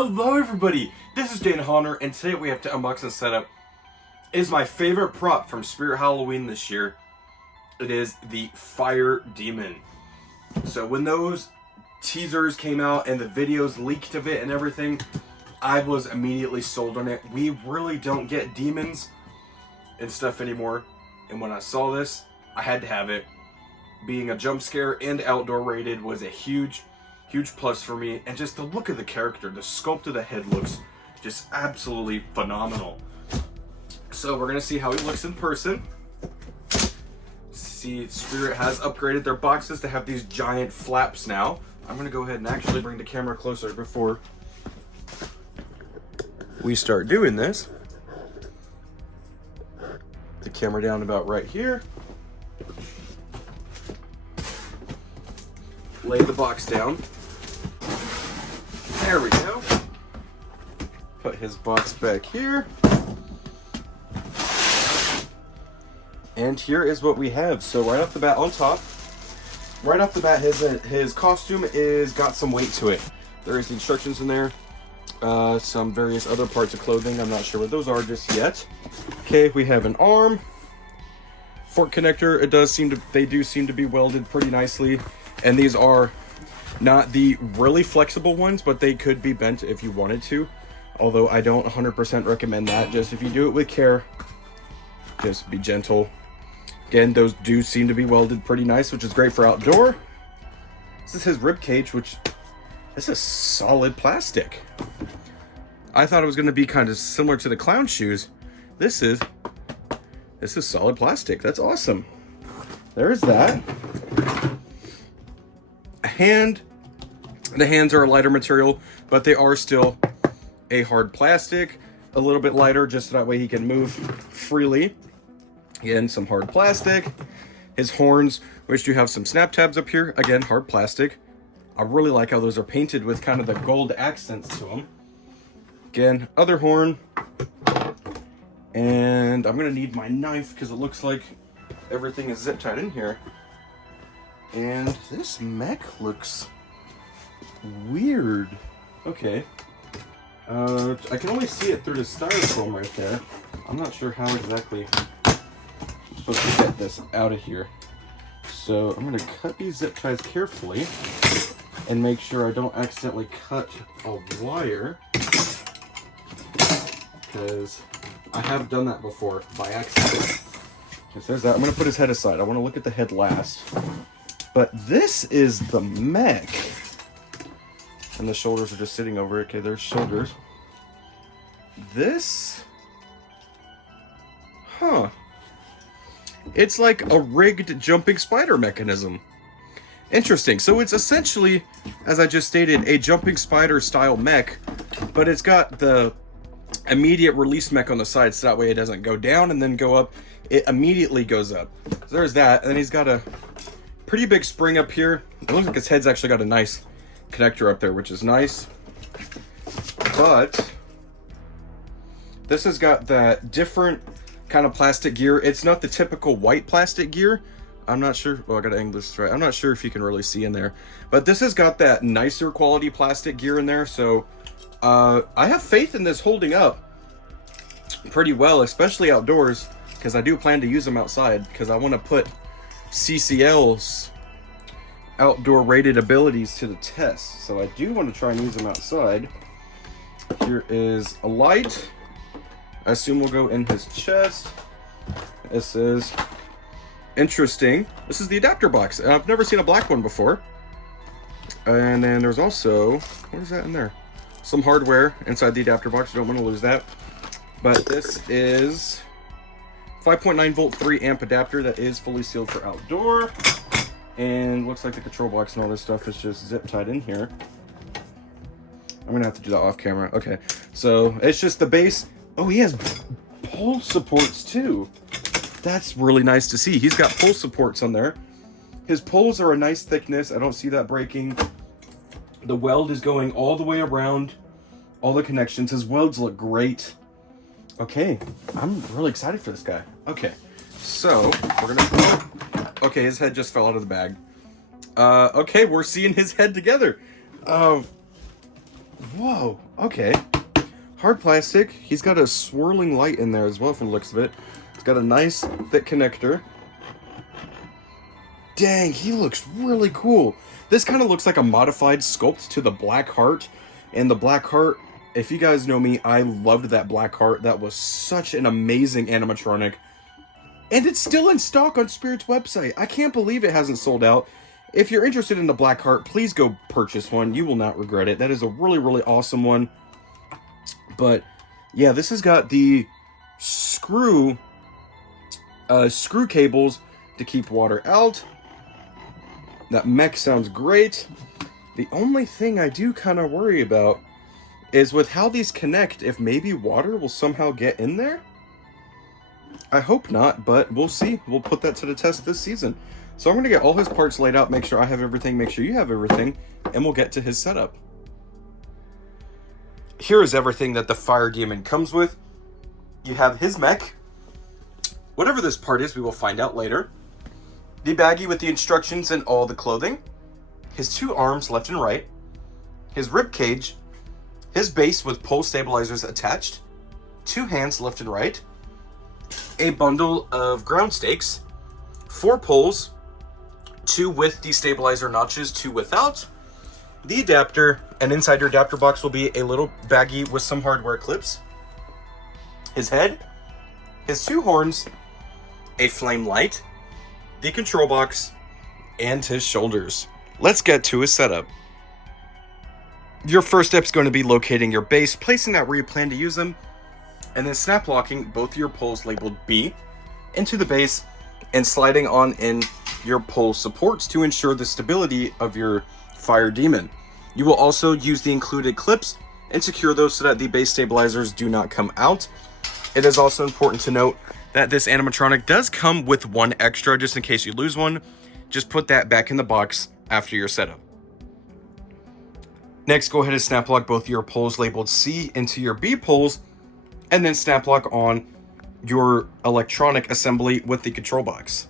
Hello everybody, this is jaydenshaunts, and today we have to unbox and set up is my favorite prop from Spirit Halloween this year. It is the Fire Demon. So when those teasers came out and the videos leaked of it and everything, I was immediately sold on it. We really don't get demons and stuff anymore, and when I saw this, I had to have it. Being a jump scare and outdoor rated was a huge plus for me, and just the look of the character, the sculpt of the head looks just absolutely phenomenal. So we're gonna see how he looks in person. See, Spirit has upgraded their boxes to have these giant flaps now. I'm gonna go ahead and actually bring the camera closer before we start doing this. The camera down about right here. Lay the box down. There we go. Put his box back here. And here is what we have. So right off the bat on top, right off the bat, his costume is got some weight to it. There is the instructions in there. Some various other parts of clothing. I'm not sure what those are just yet. Okay, we have an arm. Fork connector. They do seem to be welded pretty nicely. And these are not the really flexible ones, but they could be bent if you wanted to. Although I don't 100% recommend that. Just if you do it with care, just be gentle. Again, those do seem to be welded pretty nice, which is great for outdoor. This is his rib cage, which this is solid plastic. I thought it was going to be kind of similar to the clown shoes. This is solid plastic. That's awesome. There's that. The hands are a lighter material, but they are still a hard plastic, a little bit lighter, just so that way he can move freely. Again, some hard plastic. His horns, which do have some snap tabs up here, again, hard plastic. I really like how those are painted with kind of the gold accents to them. Again, other horn. And I'm gonna need my knife because it looks like everything is zip tied in here. And this mech looks weird. Okay. I can only see it through the styrofoam right there. I'm not sure how exactly I'm supposed to get this out of here. So I'm going to cut these zip ties carefully and make sure I don't accidentally cut a wire, because I have done that before by accident. Okay, so there's that. I'm going to put his head aside. I want to look at the head last. But this is the mech. And the shoulders are just sitting over it. Okay, there's shoulders. This... Huh. It's like a rigged jumping spider mechanism. Interesting. So it's essentially, as I just stated, a jumping spider style mech. But it's got the immediate release mech on the side, so that way it doesn't go down and then go up. It immediately goes up. So there's that. And then he's got a pretty big spring up here. It looks like his head's actually got a nice connector up there, which is nice. But this has got that different kind of plastic gear. It's not the typical white plastic gear. I'm not sure. Well, I gotta angle this right. I'm not sure if you can really see in there. But this has got that nicer quality plastic gear in there. So I have faith in this holding up pretty well, especially outdoors, because I do plan to use them outside, because I want to put CCL's outdoor rated abilities to the test. So I do want to try and use them outside. Here is a light. I assume will go in his chest. This is interesting. This is the adapter box. I've never seen a black one before. And then there's also, what is that in there? Some hardware inside the adapter box. You don't want to lose that. But this is 5.9 volt 3 amp adapter that is fully sealed for outdoor. And looks like the control box and all this stuff is just zip tied in here. I'm gonna have to do that off camera. Okay, so it's just the base. Oh, he has pole supports too. That's really nice to see. He's got pole supports on there. His poles are a nice thickness. I don't see that breaking. The weld is going all the way around all the connections. His welds look great. Okay, I'm really excited for this guy. Okay, so we're gonna... Okay, his head just fell out of the bag. Okay, we're seeing his head together. Whoa, okay. Hard plastic. He's got a swirling light in there as well from the looks of it. It's got a nice thick connector. Dang, he looks really cool. This kind of looks like a modified sculpt to the Black Heart. And the Black Heart, if you guys know me, I loved that Black Heart. That was such an amazing animatronic. And it's still in stock on Spirit's website. I can't believe it hasn't sold out. If you're interested in the Black Heart, please go purchase one. You will not regret it. That is a really, really awesome one. But yeah, this has got the screw cables to keep water out. That mech sounds great. The only thing I do kind of worry about is with how these connect, if maybe water will somehow get in there. I hope not, but we'll see. We'll put that to the test this season. So I'm going to get all his parts laid out, make sure I have everything, make sure you have everything, and we'll get to his setup. Here is everything that the Fire Demon comes with. You have his mech. Whatever this part is, we will find out later. The baggie with the instructions and all the clothing. His 2 arms left and right. His rib cage. His base with pole stabilizers attached. 2 hands left and right. A bundle of ground stakes. 4 poles. 2 with the stabilizer notches, 2 without. The adapter, and inside your adapter box will be a little baggie with some hardware clips. His head. His 2 horns. A flame light. The control box. And his shoulders. Let's get to his setup. Your first step is going to be locating your base, placing that where you plan to use them, and then snap locking both of your poles labeled B into the base and sliding on in your pole supports to ensure the stability of your Fire Demon. You will also use the included clips and secure those so that the base stabilizers do not come out. It is also important to note that this animatronic does come with 1 extra just in case you lose one. Just put that back in the box after your setup. Next, go ahead and snap lock both your poles labeled C into your B poles, and then snap lock on your electronic assembly with the control box.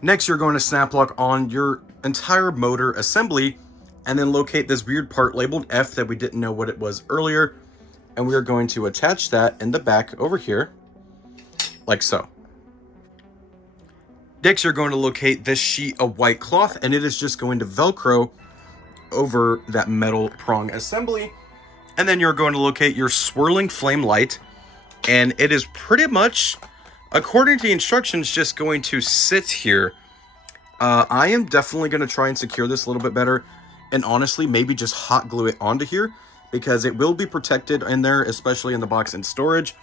Next, you're going to snap lock on your entire motor assembly, and then locate this weird part labeled F that we didn't know what it was earlier, and we are going to attach that in the back over here, like so. Next, you're going to locate this sheet of white cloth, and it is just going to Velcro over that metal prong assembly. And then you're going to locate your swirling flame light, and it is pretty much, according to the instructions, just going to sit here. I am definitely going to try and secure this a little bit better, and honestly, maybe just hot glue it onto here, because it will be protected in there, especially in the box and storage.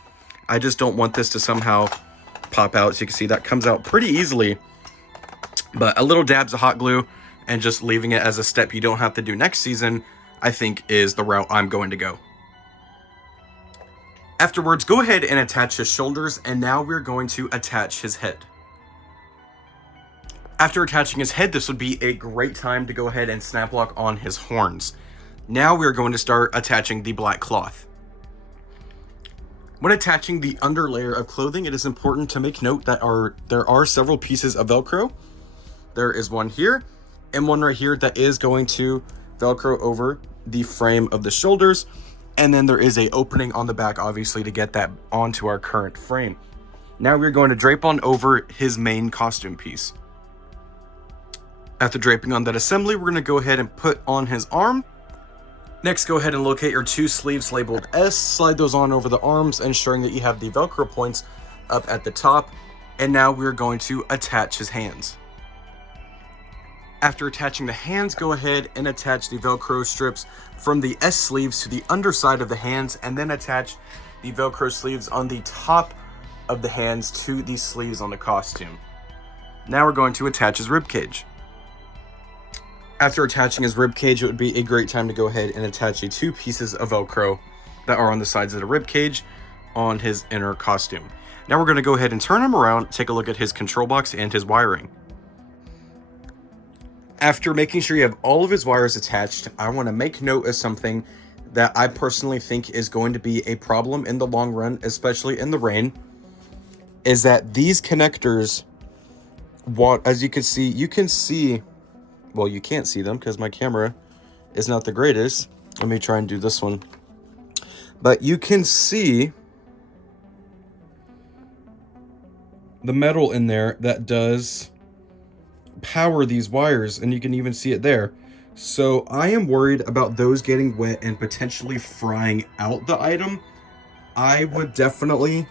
I just don't want this to somehow pop out. So you can see that comes out pretty easily, but a little dabs of hot glue and just leaving it as a step you don't have to do next season, I think is the route I'm going to go. Afterwards, go ahead and attach his shoulders, and now we're going to attach his head. After attaching his head, this would be a great time to go ahead and snap lock on his horns. Now we're going to start attaching the black cloth. When attaching the underlayer of clothing, it is important to make note that there are several pieces of Velcro. There is one here and one right here that is going to Velcro over the frame of the shoulders. And then there is an opening on the back, obviously, to get that onto our current frame. Now we're going to drape on over his main costume piece. After draping on that assembly, we're going to go ahead and put on his arm. Next, go ahead and locate your 2 sleeves labeled S, slide those on over the arms, ensuring that you have the Velcro points up at the top. And now we're going to attach his hands. After attaching the hands, go ahead and attach the Velcro strips from the S sleeves to the underside of the hands, and then attach the Velcro sleeves on the top of the hands to the sleeves on the costume. Now we're going to attach his ribcage. After attaching his ribcage, it would be a great time to go ahead and attach the 2 pieces of Velcro that are on the sides of the ribcage on his inner costume. Now we're going to go ahead and turn him around, take a look at his control box and his wiring. After making sure you have all of his wires attached, I want to make note of something that I personally think is going to be a problem in the long run, especially in the rain, is that these connectors, as you can see, well, you can't see them because my camera is not the greatest. Let me try and do this one. But you can see the metal in there that does power these wires, and you can even see it there. So I am worried about those getting wet and potentially frying out the item. I would definitely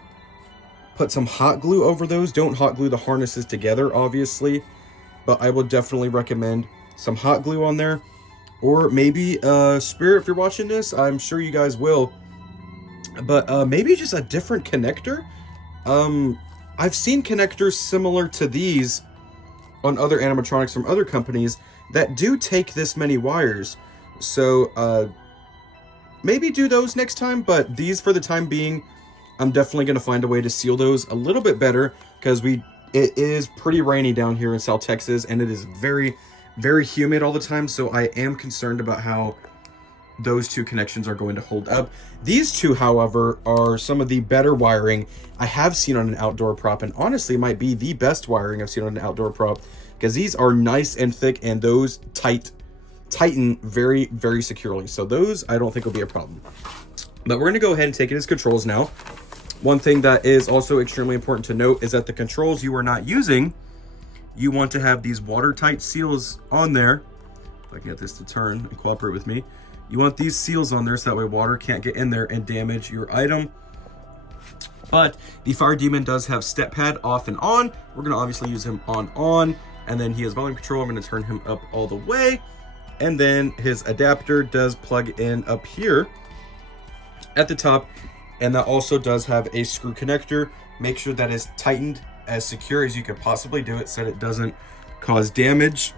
put some hot glue over those. Don't hot glue the harnesses together, obviously, but I would definitely recommend some hot glue on there. Or maybe, Spirit, if you're watching this, I'm sure you guys will, but maybe just a different connector. I've seen connectors similar to these on other animatronics from other companies that do take this many wires. So, maybe do those next time, but these, for the time being, I'm definitely going to find a way to seal those a little bit better, because it is pretty rainy down here in South Texas, and it is very, very humid all the time, so I am concerned about how those two connections are going to hold up. These two, however, are some of the better wiring I have seen on an outdoor prop, and honestly might be the best wiring I've seen on an outdoor prop, because these are nice and thick, and those tighten very, very securely. So those I don't think will be a problem. But we're going to go ahead and take it as controls now. One thing that is also extremely important to note is that the controls you are not using, you want to have these watertight seals on there. If I can get this to turn and cooperate with me. You want these seals on there so that way water can't get in there and damage your item. But the Fire Demon does have step pad off and on. We're going to obviously use him on. And then he has volume control. I'm going to turn him up all the way. And then his adapter does plug in up here at the top. And that also does have a screw connector. Make sure that is tightened as secure as you could possibly do it so that it doesn't cause damage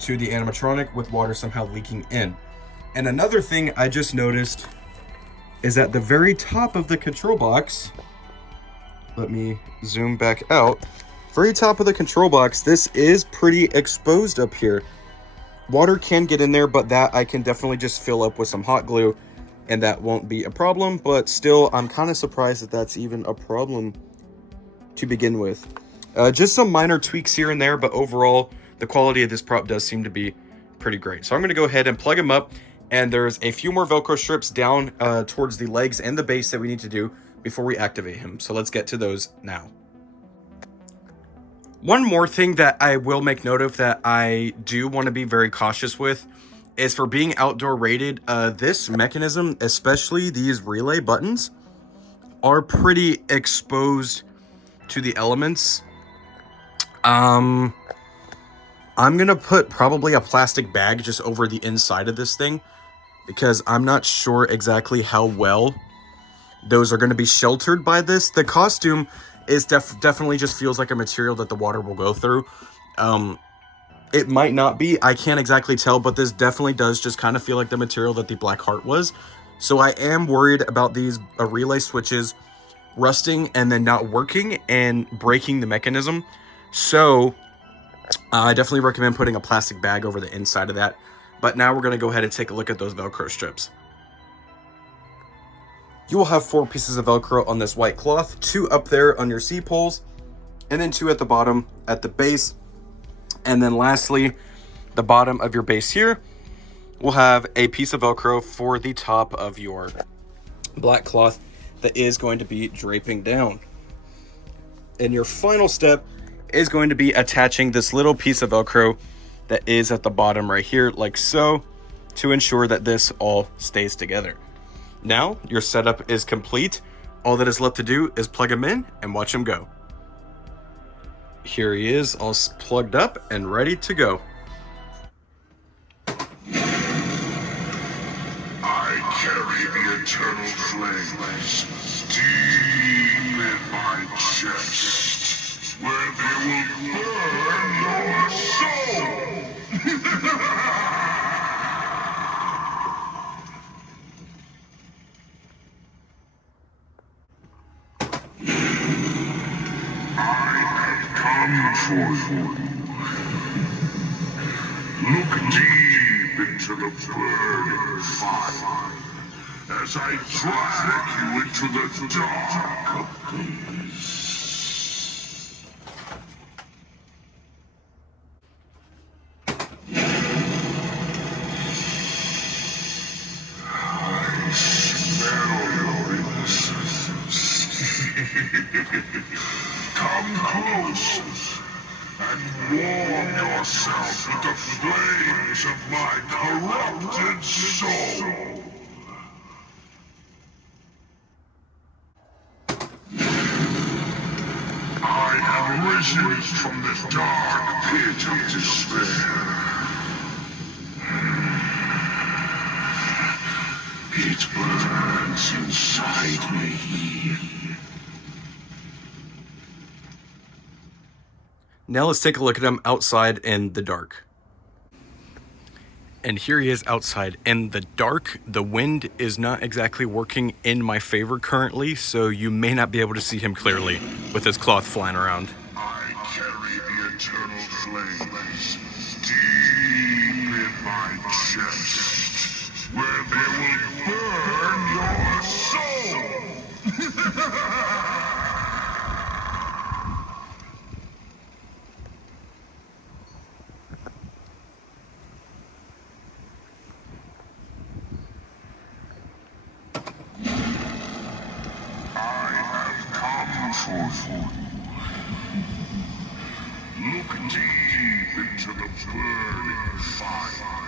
to the animatronic with water somehow leaking in. And another thing I just noticed is at the very top of the control box, let me zoom back out, very top of the control box, this is pretty exposed up here. Water can get in there, but that I can definitely just fill up with some hot glue, and that won't be a problem. But still, I'm kind of surprised that that's even a problem to begin with. Just some minor tweaks here and there, but overall, the quality of this prop does seem to be pretty great. So I'm going to go ahead and plug him up. And there's a few more Velcro strips down towards the legs and the base that we need to do before we activate him. So let's get to those now. One more thing that I will make note of that I do want to be very cautious with is for being outdoor rated, this mechanism, especially these relay buttons, are pretty exposed to the elements. I'm going to put probably a plastic bag just over the inside of this thing, because I'm not sure exactly how well those are going to be sheltered by this. The costume is definitely just feels like a material that the water will go through. It might not be, I can't exactly tell, but this definitely does just kind of feel like the material that the Black Heart was. So I am worried about these relay switches rusting and then not working and breaking the mechanism. So I definitely recommend putting a plastic bag over the inside of that. But now we're going to go ahead and take a look at those Velcro strips. You will have 4 pieces of Velcro on this white cloth, 2 up there on your C-poles, and then 2 at the bottom at the base. And then lastly, the bottom of your base here will have a piece of Velcro for the top of your black cloth that is going to be draping down. And your final step is going to be attaching this little piece of Velcro that is at the bottom right here, like so, to ensure that this all stays together. Now your setup is complete. All that is left to do is plug him in and watch him go. Here he is, all plugged up and ready to go. I carry the eternal flames deep in my chest, where they will burn your soul. Come for you. Look deep into the burning fire as I drag you into the dark abyss. Come close and warm yourself with the flames of my corrupted soul. I have risen from the dark pit of despair. It burns inside me. Now let's take a look at him outside in the dark. And here he is outside in the dark. The wind is not exactly working in my favor currently, so you may not be able to see him clearly with his cloth flying around. I carry the eternal flames deep in my chest, where they will burn your soul. For you. Look deep into the burning fire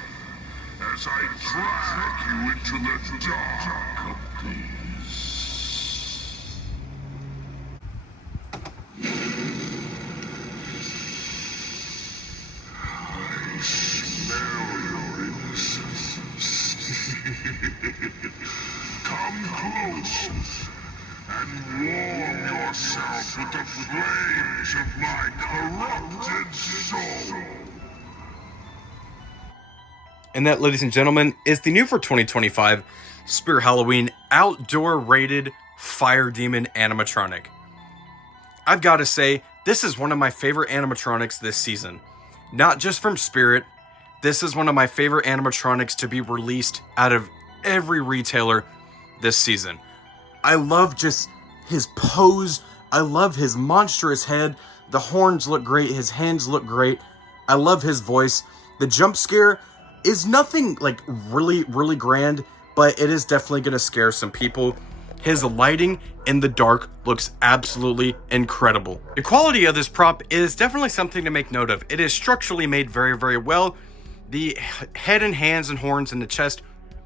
as I drag you into the dark abyss. I smell your innocence. Come close and warm yourself with the flames of my corrupted soul. And that, ladies and gentlemen, is the new for 2025 Spirit Halloween outdoor rated fire demon animatronic. I've got to say, this is one of my favorite animatronics this season. Not just from Spirit, this is one of my favorite animatronics to be released out of every retailer this season. I love just his pose. I love his monstrous head. The horns look great. His hands look great. I love his voice. The jump scare is nothing like really grand, but it is definitely going to scare some people. His lighting in the dark looks absolutely incredible. The quality of this prop is definitely something to make note of. It is structurally made very well. The head and hands and horns and the chest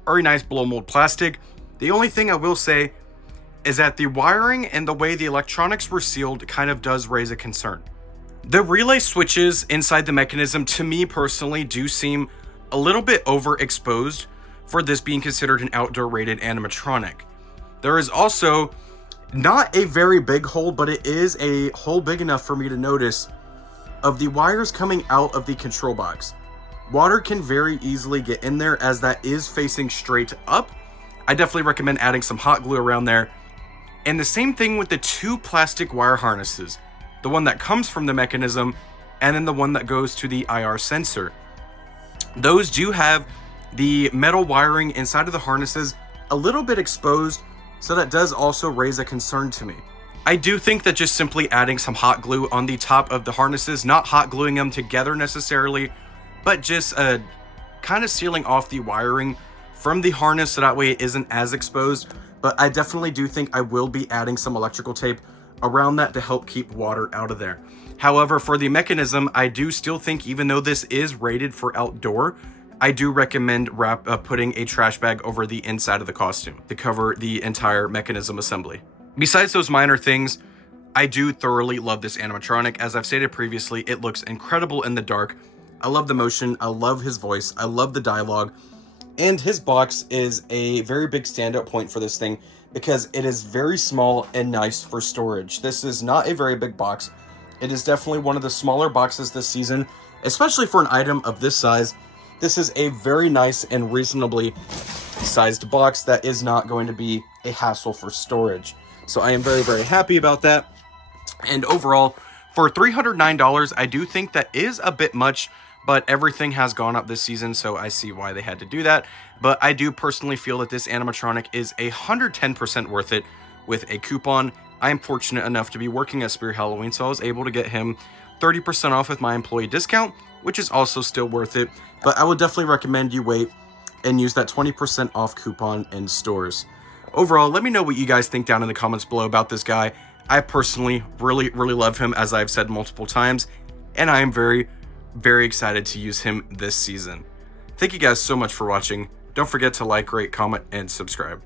are a nice blow mold plastic. The only thing I will say is that the wiring and the way the electronics were sealed kind of does raise a concern. The relay switches inside the mechanism, to me personally, do seem a little bit overexposed for this being considered an outdoor rated animatronic. There is also not a very big hole, but it is a hole big enough for me to notice of the wires coming out of the control box. Water can very easily get in there as that is facing straight up. I definitely recommend adding some hot glue around there. And the same thing with the two plastic wire harnesses, the one that comes from the mechanism and then the one that goes to the IR sensor. Those do have the metal wiring inside of the harnesses a little bit exposed, so that does also raise a concern to me. I do think that just simply adding some hot glue on the top of the harnesses, not hot gluing them together necessarily, but just kind of sealing off the wiring from the harness so that way it isn't as exposed. But I definitely do think I will be adding some electrical tape around that to help keep water out of there. However, for the mechanism, I do still think, even though this is rated for outdoor, I do recommend putting a trash bag over the inside of the costume to cover the entire mechanism assembly. Besides those minor things, I do thoroughly love this animatronic. As I've stated previously, it looks incredible in the dark. I love the motion, I love his voice, I love the dialogue. And his box is a very big standout point for this thing because it is very small and nice for storage. This is not a very big box. It is definitely one of the smaller boxes this season, especially for an item of this size. This is a very nice and reasonably sized box that is not going to be a hassle for storage. So I am very happy about that. And overall, for $309, I do think that is a bit much, but everything has gone up this season, so I see why they had to do that. But I do personally feel that this animatronic is 110% worth it with a coupon. I am fortunate enough to be working at Spirit Halloween, so I was able to get him 30% off with my employee discount, which is also still worth it. But I would definitely recommend you wait and use that 20% off coupon in stores. Overall, let me know what you guys think down in the comments below about this guy. I personally really love him, as I've said multiple times, and I am very excited to use him this season. Thank you guys so much for watching. Don't forget to like, rate, comment, and subscribe.